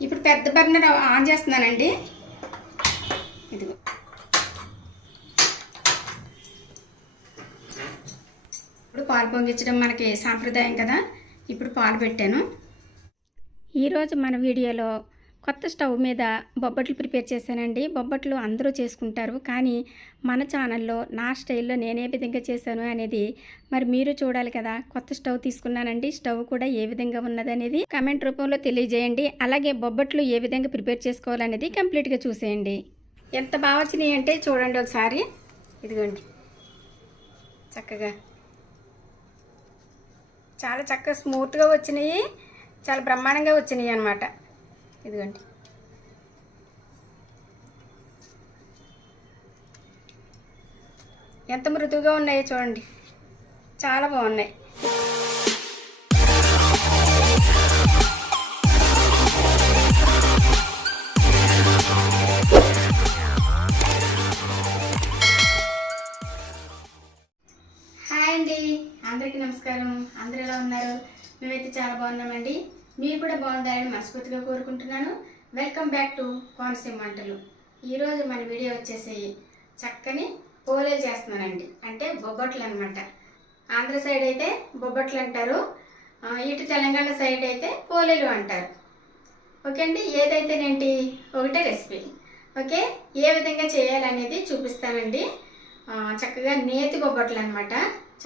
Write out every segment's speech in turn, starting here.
ఇప్పుడు పెద్ద burner on చేస్తున్నానండి. ఇదిగో. ఇప్పుడు పాలు పొంగించడం మనకి సాంప్రదాయం కదా. ఇప్పుడు పాలు పెట్టాను. ఈరోజు మన వీడియోలో కొత్త స్టవ్ మీద బొబ్బట్లు ప్రిపేర్ చేశానండి. బొబ్బట్లు అందరూ చేసుకుంటారు. కానీ మన ఛానల్లో నా స్టైల్లో నేనే విధంగా చేశాను అనేది మరి మీరు చూడాలి కదా. కొత్త స్టవ్ తీసుకున్నానండి. స్టవ్ కూడా ఏ విధంగా ఉన్నదనేది కమెంట్ రూపంలో తెలియజేయండి. అలాగే బొబ్బట్లు ఏ విధంగా ప్రిపేర్ చేసుకోవాలనేది కంప్లీట్గా చూసేయండి. ఎంత బాగా వచ్చినాయి అంటే చూడండి ఒకసారి. ఇదిగోండి. చక్కగా. చాలా చక్కగా స్మూత్గా వచ్చినాయి. చాలా బ్రహ్మాండంగా వచ్చినాయి అనమాట ఇదిగోండి. ఎంత మృదువుగా ఉన్నాయో చూడండి. చాలా బాగున్నాయి. మనస్ఫూర్తిగా కోరుకుంటున్నాను. వెల్కమ్ బ్యాక్ టు కోనసీమ వంటలు. ఈరోజు మన వీడియో వచ్చేసి చక్కని పోలేలు చేస్తున్నానండి. అంటే బొబ్బట్లు అనమాట ఆంధ్ర సైడ్ అయితే బొబ్బట్లు అంటారు ఇటు తెలంగాణ సైడ్ అయితే పోలేలు అంటారు. ఓకే అండి ఏదైతేనేంటి? ఒకటే రెసిపీ ఓకే? ఏ విధంగా చేయాలనేది చూపిస్తానండి. చక్కగా నేతి బొబ్బట్లు అనమాట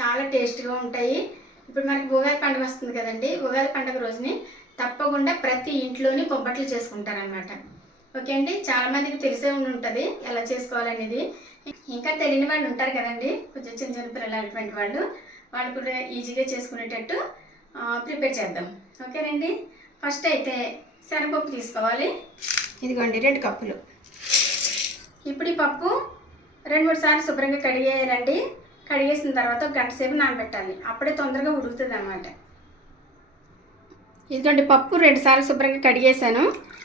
చాలా టేస్ట్గా ఉంటాయి. ఇప్పుడు మనకి ఉగాది పండుగ వస్తుంది కదండి. ఉగాది పండుగ రోజుని తప్పకుండా ప్రతి ఇంట్లోని బొబ్బట్లు చేసుకుంటారనమాట ఓకే అండి? చాలా మందికి తెలిసే ఉండి ఉంటుంది ఎలా చేసుకోవాలనేది. ఇంకా తెలియని వాళ్ళు ఉంటారు కదండి? కొంచెం చిన్న చిన్న పిల్లలు అటువంటి వాళ్ళు. వాళ్ళు కూడా ఈజీగా చేసుకునేటట్టు ప్రిపేర్ చేద్దాం. ఓకేనండి ఫస్ట్ అయితే శనగపప్పు తీసుకోవాలి. ఇదిగోండి రెండు కప్పులు. ఇప్పుడు ఈ పప్పు రెండు మూడు సార్లు శుభ్రంగా కడిగేయాలండి. కడిగేసిన తర్వాత ఒక గంట సేపు నానబెట్టాలి. అప్పుడే తొందరగా ఉడుకుతుంది అనమాట ఇదిగోండి పప్పు రెండుసార్లు శుభ్రంగా కడిగేసాను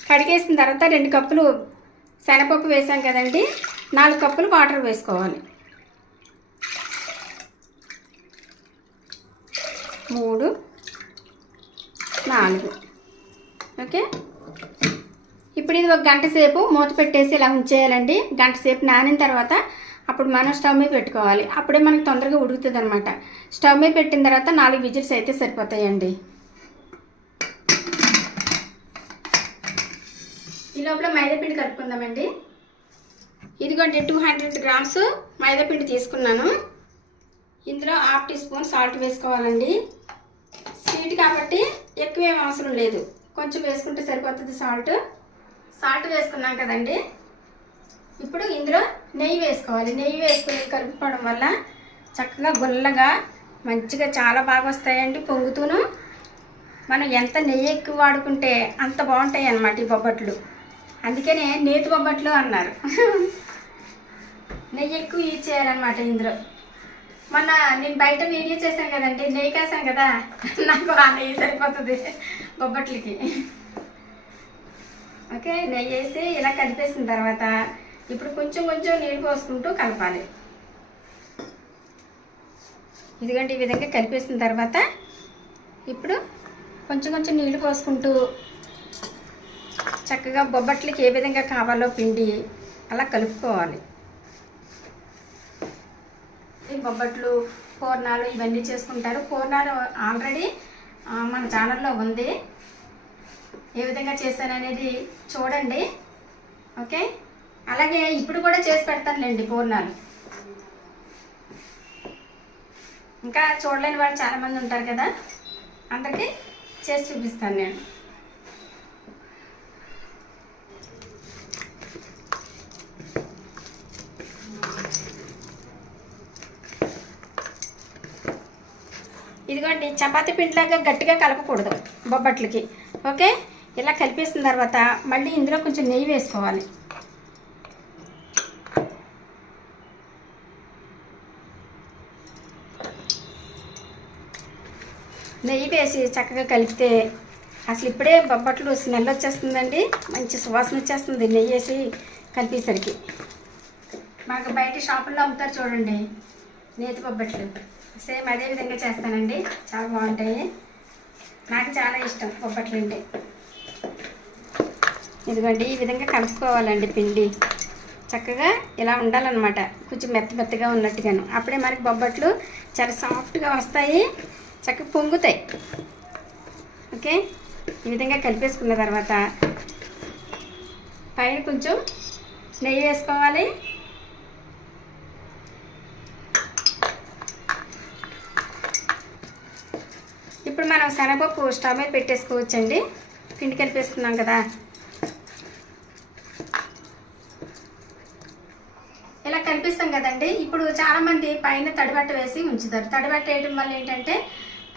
కడిగేసిన తర్వాత రెండు కప్పులు శనగపప్పు వేసాం కదండి. నాలుగు కప్పులు వాటర్ వేసుకోవాలి. మూడు నాలుగు. ఓకే? ఇప్పుడు ఇది ఒక గంట సేపు మూత పెట్టేసి ఇలా ఉంచేయాలండి. గంట సేపు నానిన తర్వాత అప్పుడు మనం స్టవ్ మీద పెట్టుకోవాలి. అప్పుడే మనకి తొందరగా ఉడుకుతుంది అనమాట స్టవ్ మీద పెట్టిన తర్వాత నాలుగు విజిల్స్ అయితే సరిపోతాయండి. ఈ లోపల మైదాపిండి కలుపుకుందామండి. ఇదిగోండి టూ హండ్రెడ్ గ్రామ్స్ మైదాపిండి తీసుకున్నాను. ఇందులో హాఫ్ టీ స్పూన్ సాల్ట్ వేసుకోవాలండి. స్వీట్ కాబట్టి ఎక్కువ ఏం అవసరం లేదు. కొంచెం వేసుకుంటే సరిపోతుంది సాల్ట్. సాల్ట్ వేసుకున్నాం కదండి. ఇప్పుడు ఇందులో నెయ్యి వేసుకోవాలి. నెయ్యి వేసుకుని కలుపుకోవడం వల్ల చక్కగా గుల్లగా మంచిగా చాలా బాగా వస్తాయండి పొంగుతూను. మనం ఎంత నెయ్యి ఎక్కువ వాడుకుంటే అంత బాగుంటాయి అన్నమాట ఈ బొబ్బట్లు. అందుకనే నేతి బొబ్బట్లు అన్నారు. నెయ్యి ఎక్కువ యూజ్ చేయాలన్నమాట ఇందులో. మొన్న నేను బయట వీడియో చేశాను కదండి నెయ్యి కాసాను కదా నాకు ఆ నెయ్యి సరిపోతుంది బొబ్బట్లకి. ఓకే నెయ్యి వేసి ఇలా కలిపేసిన తర్వాత ఇప్పుడు కొంచెం కొంచెం నీళ్ళు పోసుకుంటూ కలపాలి. ఇదిగోండి ఈ విధంగా కలిపేసిన తర్వాత ఇప్పుడు కొంచెం కొంచెం నీళ్ళు పోసుకుంటూ చక్కగా బొబ్బట్లకి ఏ విధంగా కావాలో పిండి అలా కలుపుకోవాలి. ఈ బొబ్బట్లు పూర్ణాలు ఇవన్నీ చేసుకుంటారు. పూర్ణాలు ఆల్రెడీ మన ఛానల్లో ఉంది. ఏ విధంగా చేశాననేది చూడండి. ఓకే? అలాగే ఇప్పుడు కూడా చేసి పెడతానులేండి పూర్ణాలు. ఇంకా చూడలేని వాళ్ళు చాలామంది ఉంటారు కదా? అందరికీ చేసి చూపిస్తాను నేను. ఇదిగోండి చపాతీ పిండిలాగా గట్టిగా కలపకూడదు బొబ్బట్లకి. ఓకే? ఇలా కలిపేసిన తర్వాత మళ్ళీ ఇందులో కొంచెం నెయ్యి వేసుకోవాలి. నెయ్యి వేసి చక్కగా కలిపితే అసలు ఇప్పుడే బొబ్బట్లు స్మెల్ వచ్చేస్తుందండి. మంచి సువాసన వచ్చేస్తుంది నెయ్యి వేసి కలిపేసరికి. మాకు బయట షాపుల్లో అమ్ముతారు చూడండి నేతి బొబ్బట్లు. సేమ్ అదే విధంగా చేస్తానండి. చాలా బాగుంటాయి. నాకు చాలా ఇష్టం బొబ్బట్లు అంటే. ఇదిగోండి ఈ విధంగా కలుపుకోవాలండి పిండి. చక్కగా ఇలా ఉండాలన్నమాట. కొంచెం మెత్త మెత్తగా ఉన్నట్టుగాను. అప్పుడే మనకి బొబ్బట్లు చాలా సాఫ్ట్గా వస్తాయి. చక్కగా పొంగుతాయి. ఓకే? ఈ విధంగా కలిపేసుకున్న తర్వాత పైన కొంచెం నెయ్యి వేసుకోవాలి ఇప్పుడు మనం శనగపప్పు స్టవ్ మీద పెట్టేసుకోవచ్చండి. పిండి కలిపేసుకున్నాం కదా. ఇలా కనిపిస్తాం కదండి. ఇప్పుడు చాలామంది పైన తడిబట్ట వేసి ఉంచుతారు. తడిబట్ట వేయడం వల్ల ఏంటంటే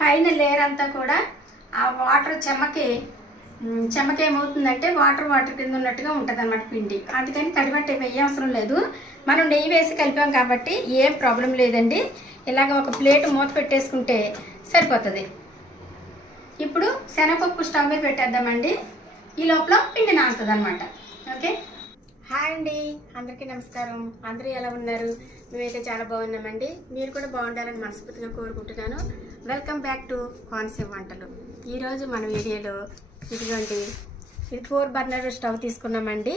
పైన లేయర్ అంతా కూడా ఆ వాటర్ చెమ్మకి చెమ్మకి ఏమవుతుందంటే వాటర్ వాటర్ కింద ఉన్నట్టుగా ఉంటుంది అనమాట పిండి. అందుకని తడిబట్ట వేయ అవసరం లేదు. మనం నెయ్యి వేసి కలిపాం కాబట్టి ఏం ప్రాబ్లం లేదండి. ఇలాగ ఒక ప్లేట్ మూత పెట్టేసుకుంటే సరిపోతుంది. ఇప్పుడు శనగపప్పు స్టవ్ మీద పెట్టేద్దామండి. ఈ లోపల పిండి నానుతుంది అనమాట ఓకే? హాయ్ అండి. అందరికీ నమస్కారం. అందరూ ఎలా ఉన్నారు? మేమైతే చాలా బాగున్నామండి. మీరు కూడా బాగుండాలని మనస్ఫూర్తిగా కోరుకుంటున్నాను. వెల్కమ్ బ్యాక్ టు కాన్సెప్ట్ వంటలు. ఈరోజు మన వీడియోలో ఇదిగోండి ఇది ఫోర్ బర్నర్ స్టవ్ తీసుకున్నామండి.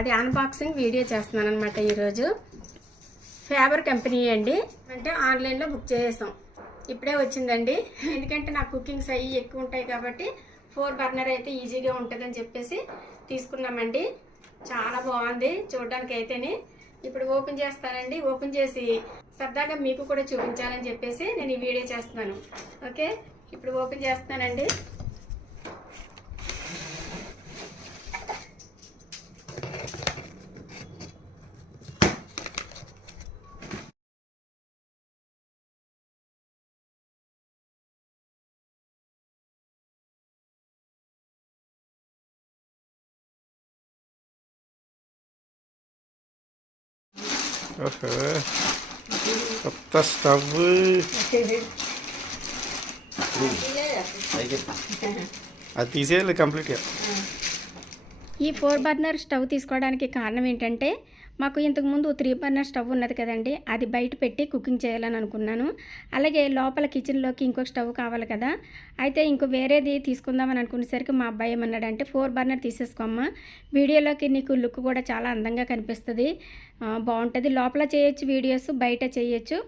అది అన్బాక్సింగ్ వీడియో చేస్తున్నాను అనమాట ఈరోజు ఫేవర్ కంపెనీ అండి. అంటే ఆన్లైన్లో బుక్ చేసేసాం. ఇప్పుడే వచ్చిందండి. ఎందుకంటే నాకు కుకింగ్స్ అవి ఎక్కువ ఉంటాయి కాబట్టి ఫోర్ బర్నర్ అయితే ఈజీగా ఉంటుందని చెప్పేసి తీసుకున్నామండి. చాలా బాగుంది చూడడానికి అయితేనే ఇప్పుడు ఓపెన్ చేస్తానండి. ఓపెన్ చేసి సరదాగా మీకు కూడా చూపించాలని చెప్పేసి నేను ఈ వీడియో చేస్తున్నాను. ఓకే? ఇప్పుడు ఓపెన్ చేస్తున్నానండి. ఓహో. కొత్త స్టవ్ అది తీసేయాలి కంప్లీట్గా. ఈ ఫోర్ బర్నర్ స్టవ్ తీసుకోవడానికి కారణం ఏంటంటే మాకు ఇంతకుముందు త్రీ బర్నర్ స్టవ్ ఉన్నది కదండి అది బయట పెట్టి కుకింగ్ చేయాలని అనుకున్నాను. అలాగే లోపల కిచెన్లోకి ఇంకొక స్టవ్ కావాలి కదా అయితే ఇంకో వేరేది తీసుకుందామని అనుకునేసరికి మా అబ్బాయి ఏమన్నాడంటే ఫోర్ బర్నర్ తీసేసుకోమ్మా వీడియోలోకి నీకు లుక్ కూడా చాలా అందంగా కనిపిస్తుంది బాగుంటుంది లోపల చేయొచ్చు వీడియోస్ బయట చేయొచ్చు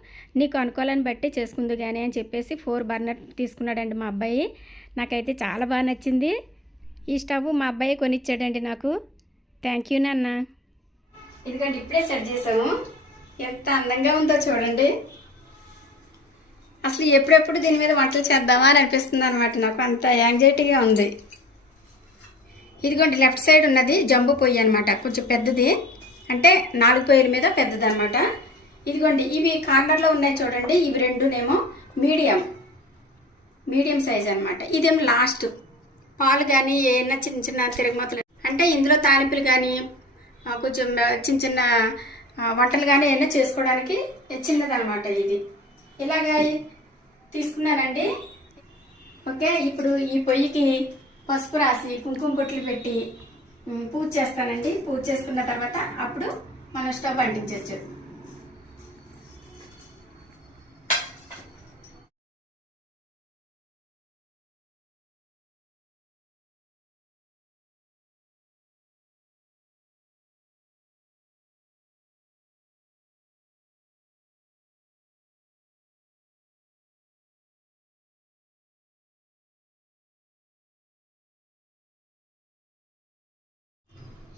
నీకు అనుకోవాలని బట్టి చేసుకుందు కానీ అని చెప్పేసి ఫోర్ బర్నర్ తీసుకున్నాడండి మా అబ్బాయి. నాకైతే చాలా బాగా నచ్చింది. ఈ స్టవ్ మా అబ్బాయి కొనిచ్చాడండి నాకు. థ్యాంక్ యూ నాన్న. ఇదిగోండి ఇప్పుడే సెట్ చేసాము ఎంత అందంగా ఉందో చూడండి. అసలు ఎప్పుడెప్పుడు దీని మీద వంటలు చేద్దామా అని అనిపిస్తుంది అనమాట నాకు అంత యాంగ్జైటీగా ఉంది. ఇదిగోండి లెఫ్ట్ సైడ్ ఉన్నది జంబు పొయ్యి అనమాట కొంచెం పెద్దది. అంటే నాలుగు పొయ్యిల మీద పెద్దది అనమాట ఇదిగోండి ఇవి కార్నర్లో ఉన్నాయి చూడండి. ఇవి రెండునేమో మీడియం. మీడియం సైజ్ అనమాట ఇదేమో లాస్ట్. పాలు కానీ ఏమైనా చిన్న చిన్న తిరగమతులు అంటే ఇందులో తాలింపులు కానీ కొంచెం చిన్న చిన్న వంటలు కానీ ఏమైనా చేసుకోవడానికి చిన్నదనమాట ఇది. ఇలాగా తీసుకున్నానండి. ఓకే ఇప్పుడు ఈ పొయ్యికి పసుపు రాసి కుంకుమ బొట్లు పెట్టి పూజ చేస్తానండి. పూజ చేసుకున్న తర్వాత అప్పుడు మనం స్టవ్ అంటించవచ్చు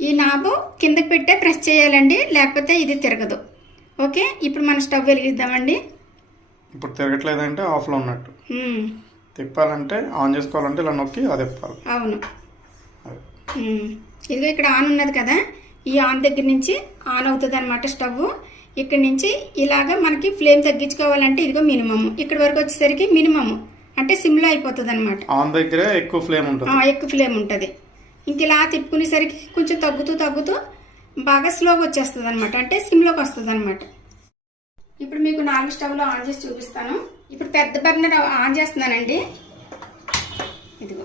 ఈ నాబు కిందకి పెట్టే ప్రెస్ చేయాలండి లేకపోతే ఇది తిరగదు. ఓకే? ఇప్పుడు మనం స్టవ్ వెలిగిద్దామండి. ఇప్పుడు తిరగట్లేదంటే ఆఫ్లో ఉన్నట్టు. తిప్పాలంటే ఆన్ చేసుకోవాలంటే ఇలా నొక్కి అది తిప్పాలి. అవును. ఇదిగో ఇక్కడ ఆన్ ఉన్నది కదా ఈ ఆన్ దగ్గర నుంచి ఆన్ అవుతుంది అనమాట స్టవ్. ఇక్కడ నుంచి ఇలాగ మనకి ఫ్లేమ్ తగ్గించుకోవాలంటే ఇదిగో మినిమమ్. ఇక్కడ వరకు వచ్చేసరికి మినిమమ్. అంటే సిమ్లో అయిపోతుంది అనమాట ఆన్ దగ్గరే ఎక్కువ ఫ్లేమ్ ఉంటుంది. ఎక్కువ ఫ్లేమ్ ఉంటుంది. ఇంక ఇలా తిప్పుకునేసరికి కొంచెం తగ్గుతూ తగ్గుతూ బాగా స్లోగా వచ్చేస్తుంది అనమాట అంటే సిమ్లోకి వస్తుంది అనమాట ఇప్పుడు మీకు నాలుగు స్టవ్లో ఆన్ చేసి చూపిస్తాను. ఇప్పుడు పెద్ద బర్నర్ ఆన్ చేస్తున్నానండి. ఇదిగో.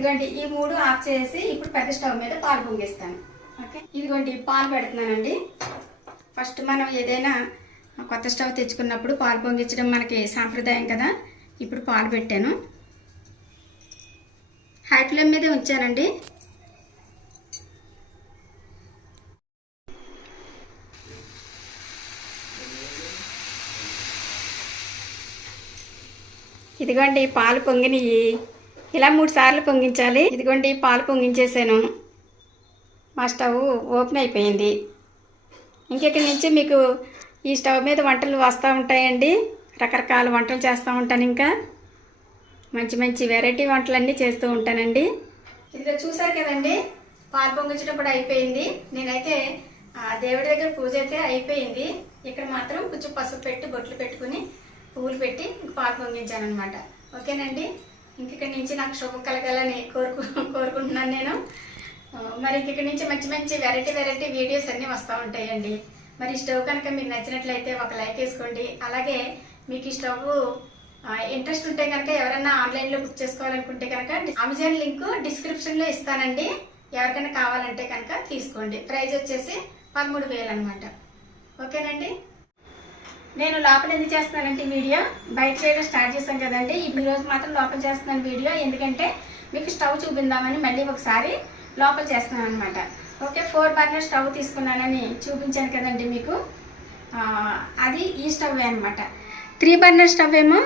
ఇదిగోండి ఈ మూడు ఆఫ్ చేసి ఇప్పుడు పెద్ద స్టవ్ మీద పాలు పొంగిస్తాను. ఓకే? ఇదిగోండి పాలు పెడుతున్నానండి. ఫస్ట్ మనం ఏదైనా కొత్త స్టవ్ తెచ్చుకున్నప్పుడు పాలు పొంగించడం మనకి సాంప్రదాయం కదా. ఇప్పుడు పాలు పెట్టాను. హై ఫ్లేమ్ మీదే ఉంచానండి. ఇదిగోండి పాలు పొంగినవి. ఇలా మూడు సార్లు పొంగించాలి. ఇదిగోండి పాలు పొంగించేసాను. మా స్టవ్ ఓపెన్ అయిపోయింది. ఇంకెక్కడి నుంచి మీకు ఈ స్టవ్ మీద వంటలు వస్తూ ఉంటాయండి? రకరకాల వంటలు చేస్తూ ఉంటాను ఇంకా. మంచి మంచి వెరైటీ వంటలన్నీ చేస్తూ ఉంటానండి. ఇదిగో చూసారు కదండి పాలు పొంగించేటప్పుడు అయిపోయింది. నేనైతే దేవుడి దగ్గర పూజ అయితే అయిపోయింది. ఇక్కడ మాత్రం కొంచెం పసుపు పెట్టి బొట్లు పెట్టుకుని పువ్వులు పెట్టి ఇంక పాలు పొంగించాను అనమాట ఓకేనండి? ఇంకక్కడి నుంచి నాకు శుభం కలగాలని కోరుకు కోరుకుంటున్నాను నేను. మరి ఇంక ఇక్కడి నుంచి మంచి మంచి వెరైటీ వెరైటీ వీడియోస్ అన్నీ వస్తూ ఉంటాయండి. మరి స్టవ్ కనుక మీకు నచ్చినట్లయితే ఒక లైక్ వేసుకోండి. అలాగే మీకు ఈ స్టవ్ ఇంట్రెస్ట్ ఉంటే కనుక ఎవరైనా ఆన్లైన్లో బుక్ చేసుకోవాలనుకుంటే కనుక అమెజాన్ లింక్ డిస్క్రిప్షన్లో ఇస్తానండి. ఎవరికైనా కావాలంటే కనుక తీసుకోండి. ప్రైజ్ వచ్చేసి పదమూడు వేలు అనమాట ఓకేనండి? నేను లోపల ఎందుకు చేస్తున్నానంటే వీడియో? బయట చేయడం స్టార్ట్ చేశాం కదండి. ఈ రోజు మాత్రం లోపల చేస్తున్నాను వీడియో. ఎందుకంటే మీకు స్టవ్ చూపిందామని మళ్ళీ ఒకసారి లోపల చేస్తున్నాను అనమాట ఓకే ఫోర్ బర్నర్ స్టవ్ తీసుకున్నానని చూపించాను కదండి మీకు. అది ఈ స్టవ్ అనమాట త్రీ బర్నర్ స్టవ్ ఏమో?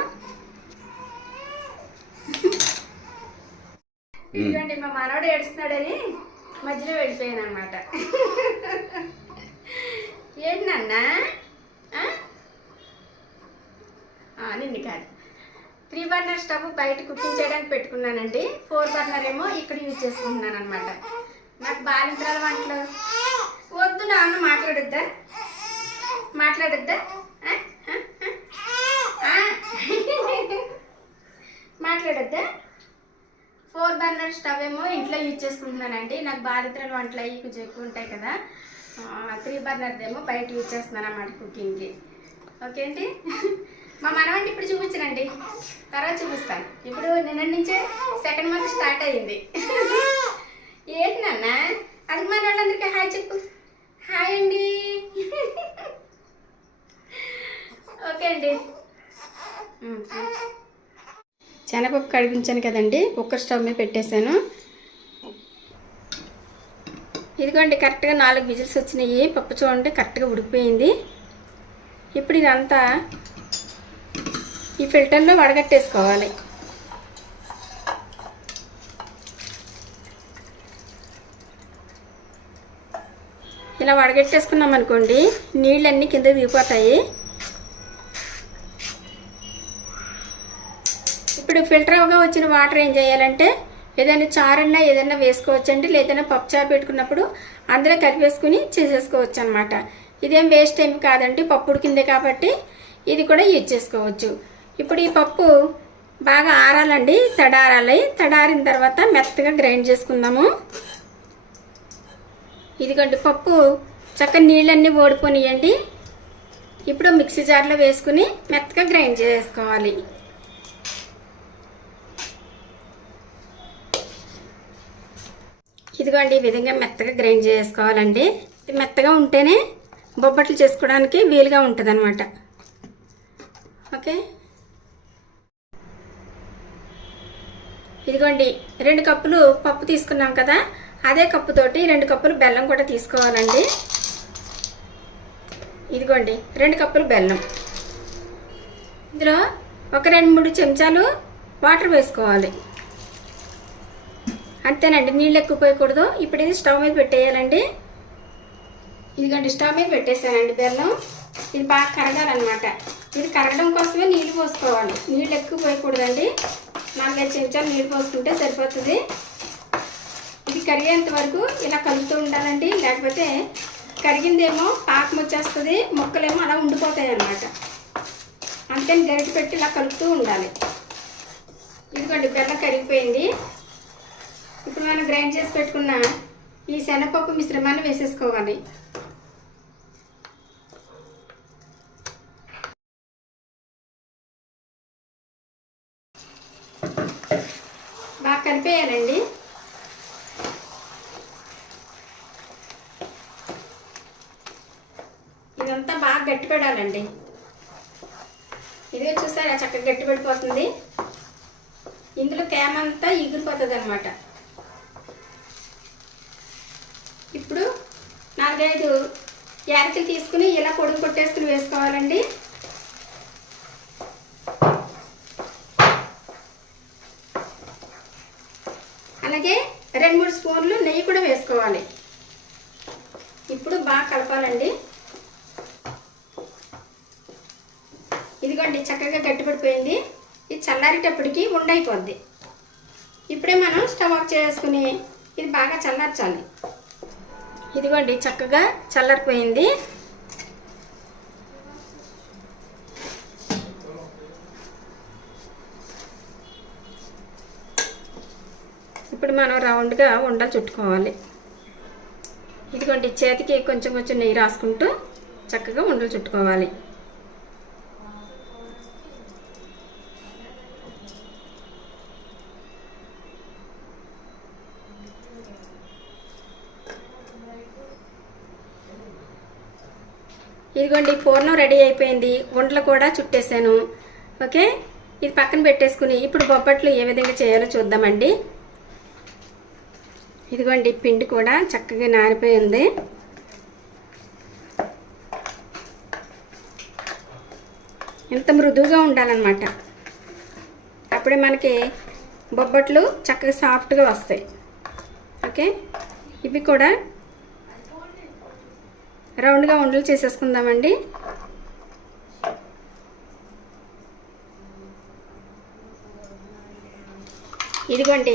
ఇదిగోండి మా మనవడు ఏడుస్తున్నాడని మధ్యలో వెళ్ళిపోయాను అనమాట ఏంటి నిన్ను కాదు. త్రీ బర్నర్ స్టవ్ బయట కుకింగ్ చేయడానికి పెట్టుకున్నానండి. ఫోర్ బర్నర్ ఏమో ఇక్కడ యూజ్ చేసుకుంటున్నాను అనమాట నాకు బాలింతరాల వంటలు. వద్దు నాన్న మాట్లాడొద్దా? మాట్లాడుద్దా? మాట్లాడొద్దా? ఫోర్ బర్నర్ స్టవ్ ఏమో ఇంట్లో యూజ్ చేసుకుంటున్నానండి. నాకు బాలింతరాల వంటలు అవి కొంచెం ఎక్కువ ఉంటాయి కదా. త్రీ బర్నర్దేమో బయట యూజ్ చేస్తున్నాను అన్నమాట కుకింగ్కి. ఓకే అండి? మా మనవంటి ఇప్పుడు చూపించనండి. తర్వాత చూపిస్తాను. ఇప్పుడు నిన్న నుంచే సెకండ్ మంత్ స్టార్ట్ అయ్యింది. ఏంటి నాన్న? అది మన వాళ్ళందరికీ హాయ్ చెప్పు. హాయ్ అండి. ఓకే అండి. శనగపప్పు కడిగించాను కదండి కుక్కర్ స్టవ్ మీద పెట్టేశాను. ఇదిగోండి కరెక్ట్గా నాలుగు విజిల్స్ వచ్చినాయి. పప్పు చూడండి కరెక్ట్గా ఉడికిపోయింది. ఇప్పుడు ఇదంతా ఈ ఫిల్టర్లో వడగట్టేసుకోవాలి. ఇలా వడగట్టేసుకున్నాం అనుకోండి నీళ్ళన్నీ కింద దిగిపోతాయి. ఇప్పుడు ఫిల్టర్గా వచ్చిన వాటర్ ఏం చేయాలంటే ఏదైనా చారన్నా ఏదైనా వేసుకోవచ్చండి లేదైనా పప్పు చారు పెట్టుకున్నప్పుడు అందులో కలిపేసుకుని చేసేసుకోవచ్చు అనమాట ఇదేం వేస్ట్ ఏమి కాదండి పప్పుడు కిందే కాబట్టి ఇది కూడా యూజ్ చేసుకోవచ్చు. ఇప్పుడు ఈ పప్పు బాగా ఆరాలండి తడారాలి. తడారిన తర్వాత మెత్తగా గ్రైండ్ చేసుకుందాము. ఇదిగోండి పప్పు చక్క నీళ్ళన్నీ ఓడిపోనియండి. ఇప్పుడు మిక్సీ జార్లో వేసుకుని మెత్తగా గ్రైండ్ చేసుకోవాలి. ఇదిగోండి ఈ విధంగా మెత్తగా గ్రైండ్ చేసుకోవాలండి. మెత్తగా ఉంటేనే బొబ్బట్లు చేసుకోవడానికి వీలుగా ఉంటుంది అనమాట ఓకే ఇదిగోండి రెండు కప్పులు పప్పు తీసుకున్నాం కదా అదే కప్పుతోటి రెండు కప్పులు బెల్లం కూడా తీసుకోవాలండి. ఇదిగోండి రెండు కప్పులు బెల్లం. ఇందులో ఒక రెండు మూడు చెంచాలు వాటర్ వేసుకోవాలి. అంతేనండి నీళ్ళు ఎక్కువ పోయకూడదు. ఇప్పుడు ఇది స్టవ్ మీద పెట్టేయాలండి. ఇదిగోండి స్టవ్ మీద పెట్టేసానండి బెల్లం. ఇది బాగా కరగాలన్నమాట. ఇది కరగడం కోసమే నీళ్ళు పోసుకోవాలి. నీళ్ళు ఎక్కువ పోయకూడదండి. నాలుగైదు చెంచాలు నీళ్ళు పోసుకుంటే సరిపోతుంది. ఇది కరిగేంత వరకు ఇలా కలుపుతూ ఉండాలండి. లేకపోతే కరిగిందేమో పాకం వచ్చేస్తుంది ముక్కలేమో అలా ఉండిపోతాయి అన్నమాట. అంతే గరిటి పెట్టి ఇలా కలుపుతూ ఉండాలి. ఇదిగోండి బెల్లం కరిగిపోయింది. ఇప్పుడు మనం గ్రైండ్ చేసి పెట్టుకున్న ఈ శనగపప్పు మిశ్రమాన్ని వేసేసుకోవాలి. బాగా ఇదంతా బాగా గట్టి పెడాలండి ఇదే చూసారా చక్కగా గట్టి పడిపోతుంది ఇందులో తేమంతా ఎగిరిపోతుంది అనమాట ఇప్పుడు నాలుగైదు యాలకులు తీసుకుని ఇలా పొడుగు కొట్టేసుకుని వేసుకోవాలండి అలాగే రెండు మూడు స్పూన్లు నెయ్యి కూడా వేసుకోవాలి ఇప్పుడు బాగా కలపాలండి ఇదిగోండి చక్కగా గట్టిపడిపోయింది ఇది అయిపోద్ది. ఇప్పుడే మనం స్టవ్ ఆఫ్ చేసుకుని ఇది బాగా చల్లార్చాలి. ఇదిగోండి చక్కగా చల్లారిపోయింది. ఇప్పుడు మనం రౌండ్గా ఉండలు చుట్టుకోవాలి. ఇదిగోండి చేతికి కొంచెం కొంచెం నెయ్యి రాసుకుంటూ చక్కగా ఉండలు చుట్టుకోవాలి. ఇదిగోండి పూర్ణం రెడీ అయిపోయింది. ఉండలు కూడా చుట్టేసాను ఓకే? ఇది పక్కన పెట్టేసుకుని ఇప్పుడు బొబ్బట్లు ఏ విధంగా చేయాలో చూద్దామండి. ఇదిగోండి పిండి కూడా చక్కగా నానిపోయి ఉంది. ఎంత మృదువుగా ఉండాలన్నమాట. అప్పుడే మనకి బొబ్బట్లు చక్కగా సాఫ్ట్గా వస్తాయి. ఓకే? ఇవి కూడా రౌండ్గా ఉండలు చేసేసుకుందామండి. ఇదిగోండి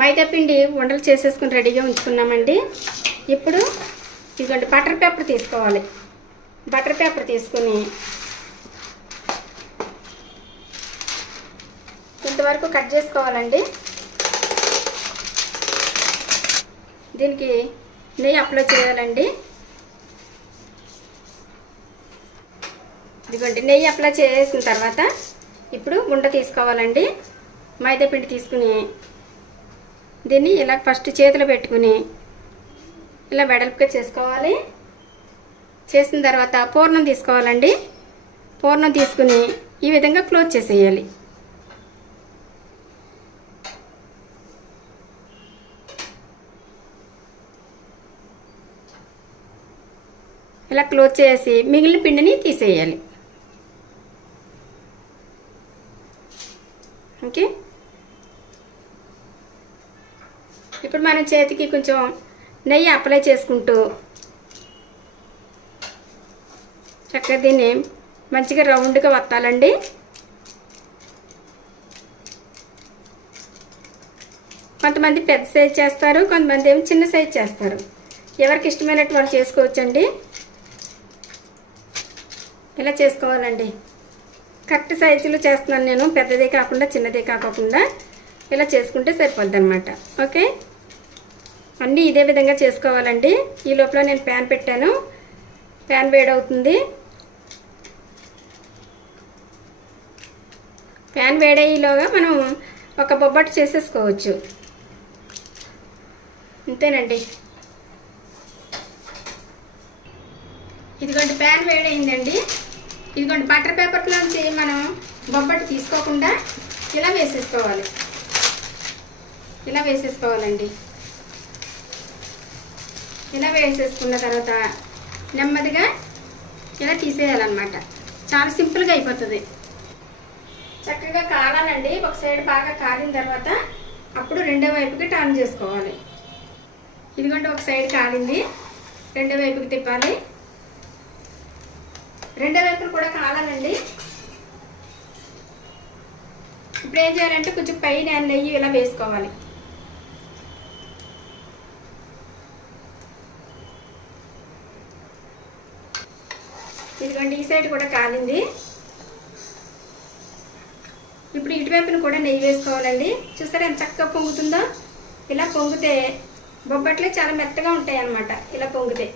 మైదా పిండి ఉండలు చేసేసుకుని రెడీగా ఉంచుకున్నామండి. ఇప్పుడు ఇదిగోండి బటర్ పేపర్ తీసుకోవాలి. బటర్ పేపర్ తీసుకుని ఇంతవరకు కట్ చేసుకోవాలండి. దీనికి నెయ్యి అప్లై చేయాలండి. ఇదిగోండి నెయ్యి అప్లై చేసిన తర్వాత ఇప్పుడు గుండ తీసుకోవాలండి. మైదా పిండి తీసుకుని దీన్ని ఇలా ఫస్ట్ చేతిలో పెట్టుకుని ఇలా వెడల్పుగా చేసుకోవాలి. చేసిన తర్వాత పూర్ణం తీసుకోవాలండి. పూర్ణం తీసుకుని ఈ విధంగా క్లోజ్ చేసేయాలి. ఇలా క్లోజ్ చేసి మిగిలిన పిండిని తీసేయాలి ఓకే ఇప్పుడు మనం చేతికి కొంచెం నెయ్యి అప్లై చేసుకుంటూ చక్కగా దీన్ని మంచిగా రౌండ్గా వత్తాలండి. కొంతమంది పెద్ద సైజ్ చేస్తారు కొంతమంది ఏమో చిన్న సైజ్ చేస్తారు. ఎవరికి ఇష్టమైనట్టు వాళ్ళు చేసుకోవచ్చండి. ఇలా చేసుకోవాలండి. కరెక్ట్ సైజులో చేస్తున్నాను నేను పెద్దదే కాకుండా చిన్నదే కాకుండా ఇలా చేసుకుంటే సరిపోద్ది అనమాట ఓకే? అన్నీ ఇదే విధంగా చేసుకోవాలండి. ఈ లోపల నేను ప్యాన్ పెట్టాను. ప్యాన్ వేడవుతుంది. ప్యాన్ వేడయ్యేలోగా మనం ఒక బొబ్బట్టు చేసేసుకోవచ్చు. అంతేనండి ఇదిగోండి ప్యాన్ వేడైందండి ఇదిగోండి బటర్ పేపర్లోంచి మనం బొబ్బట్టు తీసుకోకుండా ఇలా వేసేసుకోవాలి. ఇలా వేసేసుకోవాలండి. ఇలా వేసేసుకున్న తర్వాత నెమ్మదిగా ఇలా తీసేయాలన్నమాట. చాలా సింపుల్గా అయిపోతుంది. చక్కగా కాలాలండి ఒక సైడ్ బాగా కాలిన తర్వాత అప్పుడు రెండో వైపుకి టర్న్ చేసుకోవాలి. ఇదిగోండి ఒక సైడ్ కాలింది రెండో వైపుకి తిప్పాలి. రెండో వైపులు కూడా కాలాలండి. ఇప్పుడు ఏం చేయాలంటే కొంచెం పైన నెయ్యి ఇలా వేసుకోవాలి. ఇదిగోండి ఈ సైడ్ కూడా కాలింది. ఇప్పుడు ఇటువైపున కూడా నెయ్యి వేసుకోవాలండి. చూసారా ఎంత చక్కగా పొంగుతుందో? ఇలా పొంగితే బొబ్బట్లే చాలా మెత్తగా ఉంటాయి అన్నమాట ఇలా పొంగితే.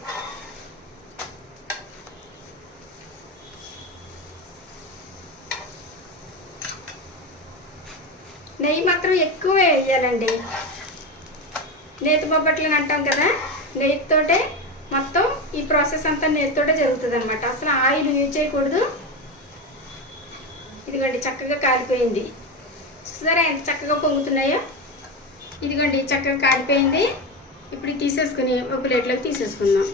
నెయ్యి మాత్రం ఎక్కువ వేయాలండి. నేతి బొబ్బట్లు అని అంటాం కదా నెయ్యితోటే మొత్తం ఈ ప్రాసెస్ అంతా నెయ్యితోటే జరుగుతుంది అనమాట అసలు ఆయిల్ యూజ్ చేయకూడదు. ఇదిగోండి చక్కగా కాలిపోయింది. చూసారా ఎంత చక్కగా పొంగుతున్నాయో? ఇదిగోండి చక్కగా కాలిపోయింది. ఇప్పుడు తీసేసుకుని ఒక ప్లేట్లోకి తీసేసుకుందాం.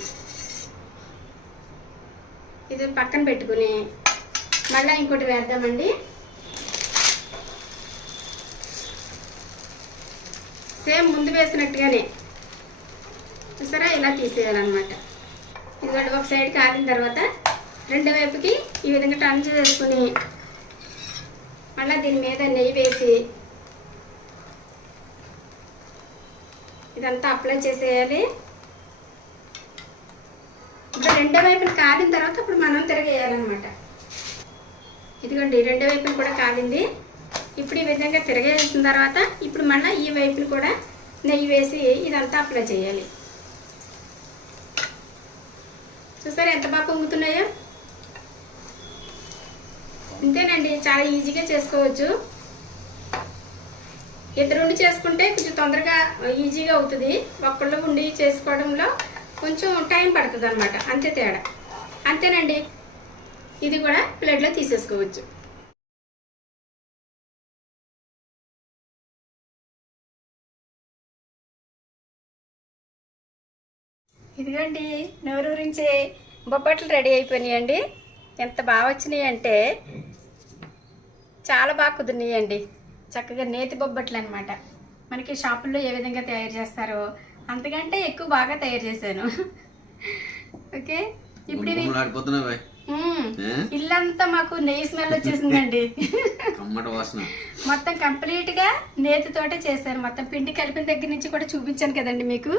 ఇది పక్కన పెట్టుకుని మళ్ళీ ఇంకోటి వేద్దామండి. సేమ్ ముందు వేసినట్టుగానే చూసారా? ఇలా తీసేయాలన్నమాట. ఇదిగోండి ఒక సైడ్ కాలిన తర్వాత రెండు వైపుకి ఈ విధంగా టర్న్ చేసుకుని మళ్ళీ దీని మీద నెయ్యి వేసి ఇదంతా అప్లై చేసేయాలి. ఇప్పుడు రెండో వైపున కాలిన తర్వాత ఇప్పుడు మనం తిరగేయాలన్నమాట. ఇదిగోండి రెండో వైపున కూడా కాలింది. ఇప్పుడు ఈ విధంగా తిరగేసిన తర్వాత ఇప్పుడు మళ్ళీ ఈ వైపుని కూడా నెయ్యి వేసి ఇదంతా అప్లై చేయాలి. చూసారా ఎంత బాగా పొంగుతున్నాయో? ఇంతేనండి చాలా ఈజీగా చేసుకోవచ్చు. ఇద్దరుండి చేసుకుంటే కొంచెం తొందరగా ఈజీగా అవుతుంది. ఒక్కళ్ళు ఉండి చేసుకోవడంలో కొంచెం టైం పడుతుంది అనమాట అంతే తేడా. అంతేనండి. ఇది కూడా ప్లేట్లో తీసేసుకోవచ్చు. ఇదిగోండి నోరు గురించి బొబ్బట్లు రెడీ అయిపోయినాయండి. ఎంత బాగా వచ్చినాయి అంటే చాలా బాగా కుదిరినాయండి. చక్కగా నేతి బొబ్బట్లు అనమాట మనకి షాపుల్లో ఏ విధంగా తయారు చేస్తారో అంతకంటే ఎక్కువ బాగా తయారు చేశాను. ఓకే? ఇప్పుడు. ఇల్లంతా మాకు నెయ్యి స్మెల్ వచ్చేసిందండి. మొత్తం కంప్లీట్గా నేతితోటే చేశాను. మొత్తం పిండి కలిపిన దగ్గర నుంచి కూడా చూపించాను కదండి మీకు.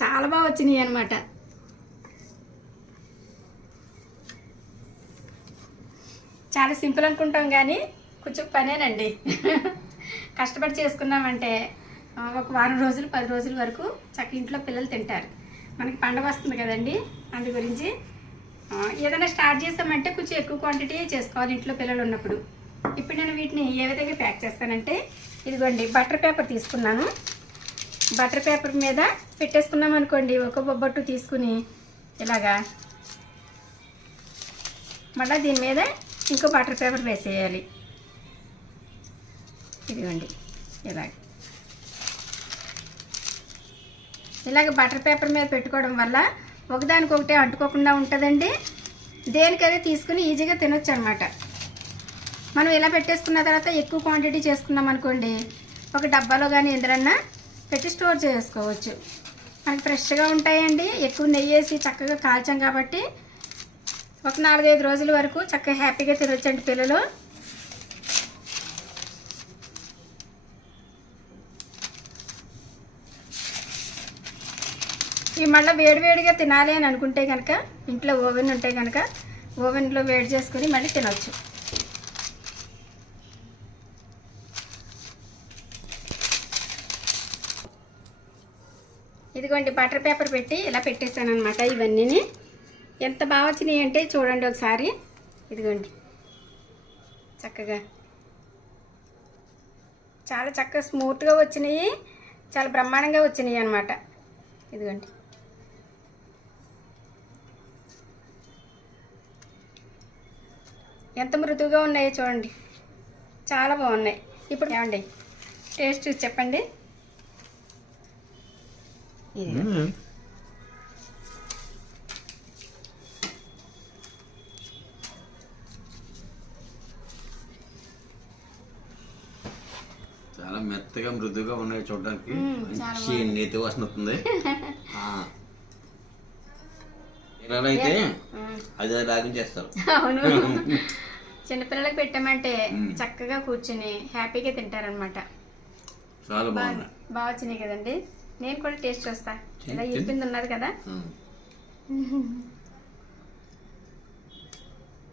చాలా బాగా వచ్చినాయి అనమాట చాలా సింపుల్ అనుకుంటాం కానీ కొంచెం పనేనండి. కష్టపడి చేసుకున్నామంటే ఒక వారం రోజులు పది రోజుల వరకు చక్క ఇంట్లో పిల్లలు తింటారు. మనకి పండగ వస్తుంది కదండి అందు గురించి ఏదైనా స్టార్ట్ చేసామంటే కొంచెం ఎక్కువ క్వాంటిటీ చేసుకోవాలి ఇంట్లో పిల్లలు ఉన్నప్పుడు. ఇప్పుడు నేను వీటిని ఏ విధంగా ప్యాక్ చేస్తానంటే ఇదిగోండి బటర్ పేపర్ తీసుకున్నాను. బటర్ పేపర్ మీద పెట్టేసుకున్నాం అనుకోండి. ఒక బొబ్బట్టు తీసుకుని ఇలాగా మళ్ళీ దీని మీద ఇంకో బటర్ పేపర్ వేసేయాలి. ఇదిగోండి. ఇలాగ. ఇలాగ బటర్ పేపర్ మీద పెట్టుకోవడం వల్ల ఒకదానికొకటి అంటుకోకుండా ఉంటుందండి. దేనికైతే తీసుకుని ఈజీగా తినొచ్చు అనమాట మనం ఇలా పెట్టేసుకున్న తర్వాత ఎక్కువ క్వాంటిటీ చేసుకున్నాం అనుకోండి. ఒక డబ్బాలో కానీ ఎందుకన్నా పెట్టి స్టోర్ చేసుకోవచ్చు. మనకి ఫ్రెష్గా ఉంటాయండి. ఎక్కువ నెయ్యి వేసి చక్కగా కాల్చాం కాబట్టి ఒక నాలుగైదు రోజుల వరకు చక్కగా హ్యాపీగా తినొచ్చండి పిల్లలు. ఇవి మళ్ళీ వేడివేడిగా తినాలి అని అనుకుంటే కనుక ఇంట్లో ఓవెన్ ఉంటే కనుక ఓవెన్లో వేడి చేసుకుని మళ్ళీ తినొచ్చు. ఇదిగోండి బటర్ పేపర్ పెట్టి ఇలా పెట్టేశాను అనమాట ఇవన్నీ ఎంత బాగా వచ్చినాయి అంటే చూడండి ఒకసారి. ఇదిగోండి. చక్కగా. చాలా చక్కగా స్మూత్గా వచ్చినాయి. చాలా బ్రహ్మాండంగా వచ్చినాయి అనమాట ఇదిగోండి. ఎంత మృదువుగా ఉన్నాయో చూడండి. చాలా బాగున్నాయి. ఇప్పుడు ఏమండి? టేస్ట్ చూసి చెప్పండి. చాలా మెత్తగా మృదువుగా ఉన్నాయి చూడడానికి. మంచి నేతి వాసన వస్తుంది. ఆ. ఇలా అయితే. అది లాగించేస్తారు అవును. చిన్నపిల్లలకు పెట్టామంటే. చక్కగా కూర్చుని హ్యాపీగా తింటారనమాట చాలా బాగున్నాయి. బాగా వచ్చినాయి కదండి. నేను కూడా టేస్ట్ చూస్తా. ఇలా తిను. ఇప్పింది ఉన్నది కదా.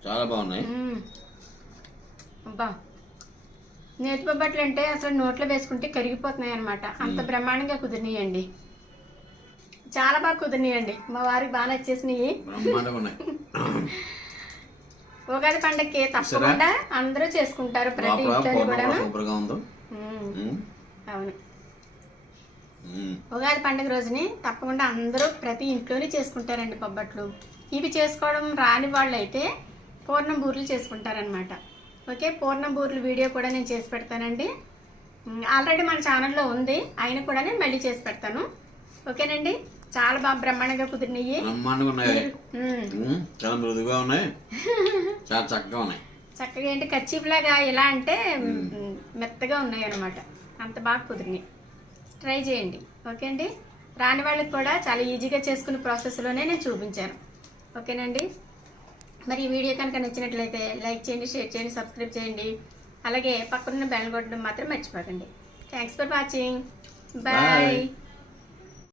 చాలా బాగున్నాయి. అబ్బా. నేతి బొబ్బట్లు అంటే అసలు నోట్లో వేసుకుంటే కరిగిపోతున్నాయి అనమాట అంత బ్రహ్మాండంగా కుదిరినాయండి. చాలా బాగా కుదిరినాయండి. మా వారికి బాగా నచ్చేసినాయి. ఉగాది పండగకి తప్పకుండా అందరూ చేసుకుంటారు ప్రతి ఇంట్లో కూడా. అవును. ఉగాది పండుగ రోజుని తప్పకుండా అందరూ ప్రతి ఇంట్లోనే చేసుకుంటారండి బొబ్బట్లు. ఇవి చేసుకోవడం రాని వాళ్ళు అయితే పూర్ణం బూరెలు చేసుకుంటారనమాట ఓకే పూర్ణం బూరెలు వీడియో కూడా నేను చేసి పెడతానండి. ఆల్రెడీ మన ఛానల్లో ఉంది అయినా కూడా నేను మళ్ళీ చేసి పెడతాను. ఓకేనండి? చాలా బాగా బ్రహ్మాండంగా కుదిరినాయి. చాలా ఉన్నాయి. చాలా చక్కగా ఉన్నాయి. చక్కగా ఏంటి కచ్చీఫ్ లాగా ఎలా అంటే మెత్తగా ఉన్నాయి అనమాట అంత బాగా కుదిరినాయి. ట్రై చేయండి. ఓకే అండి? రాని వాళ్ళకి కూడా చాలా ఈజీగా చేసుకునే ప్రాసెస్లోనే నేను చూపించాను. ఓకేనండి మరి ఈ వీడియో కనుక నచ్చినట్లయితే లైక్ చేయండి షేర్ చేయండి సబ్స్క్రైబ్ చేయండి. అలాగే పక్కనున్న బెల్ కొట్టడం మాత్రం మర్చిపోకండి. Thanks for watching bye Bye.